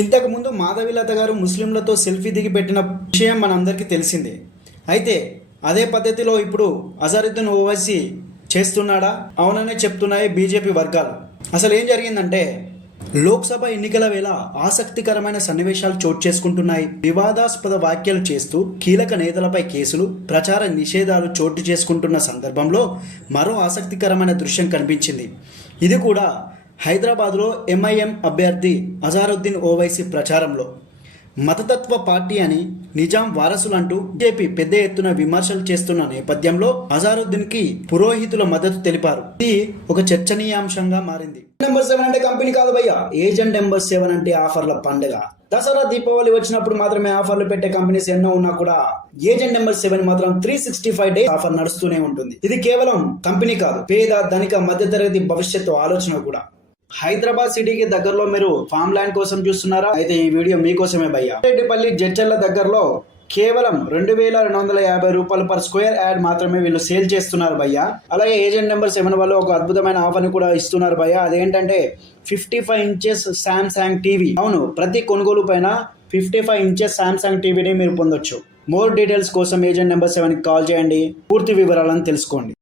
ఇంతకుముందు మాధవీలత గారు ముస్లింలతో సెల్ఫీ దిగి పెట్టిన విషయం మనందరికీ తెలిసిందే. అయితే అదే పద్ధతిలో ఇప్పుడు అజారుద్దీన్ ఓవైసీ చేస్తున్నాడా? అవుననే చెప్తున్నాయి బీజేపీ వర్గాలు. అసలు ఏం జరిగిందంటే, లోక్సభ ఎన్నికల వేళ ఆసక్తికరమైన సన్నివేశాలు చోటు చేసుకుంటున్నాయి. వివాదాస్పద వ్యాఖ్యలు చేస్తూ కీలక నేతలపై కేసులు, ప్రచార నిషేధాలు చోటు చేసుకుంటున్న సందర్భంలో మరో ఆసక్తికరమైన దృశ్యం కనిపించింది. ఇది కూడా హైదరాబాద్లో ఎంఐఎం అభ్యర్థి అజారుద్దీన్ ఓవైసీ ప్రచారంలో. మతతత్వ పార్టీ అని, నిజాం వారసులంటూ బీజేపీ పెద్ద ఎత్తున విమర్శలు చేస్తున్న నేపథ్యంలో అజారుద్దీన్కి పురోహితుల మద్దతు తెలిపారు. ఇది ఒక చర్చనీయాంశంగా మారింది. నెంబర్ 7 అంటే కంపెనీ కాదు భయ్యా, ఏజెంట్ నెంబర్ 7 అంటే ఆఫర్ల పండుగ. దసరా దీపావళి వచ్చినప్పుడు మాత్రమే ఆఫర్లు పెట్టే కంపెనీస్ ఎన్నో ఉన్నా కూడా ఏజెంట్ నెంబర్ 7 మాత్రం 365 డేస్ ఆఫర్ నడుస్తూనే ఉంటుంది. ఇది కేవలం కంపెనీ కాదు, పేద ధనిక మధ్యతరగతి భవిష్యత్తు ఆలోచన కూడా. హైదరాబాద్ సిటీకి దగ్గరలో మీరు ఫామ్ ల్యాండ్ కోసం చూస్తున్నారా? అయితే ఈ వీడియో మీకోసమే భయ్యా. రెడ్డిపల్లి జడ్చర్ల దగ్గరలో కేవలం 2250 రూపాయలు పర్ స్క్వేర్ యార్డ్ మాత్రమే వీళ్ళు సేల్ చేస్తున్నారు భయ్యా. అలాగే ఏజెంట్ నెంబర్ 7 వాళ్ళు ఒక అద్భుతమైన ఆఫర్ని కూడా ఇస్తున్నారు భయ్యా. అదేంటంటే 55 ఇంచెస్ శాంసంగ్ టీవీ. అవును, ప్రతి కొనుగోలు పైన 55 ఇంచెస్ శాంసంగ్ టీవీని మీరు పొందొచ్చు. మోర్ డీటెయిల్స్ కోసం ఏజెంట్ నెంబర్ 7కి కాల్ చేయండి, పూర్తి వివరాలను తెలుసుకోండి.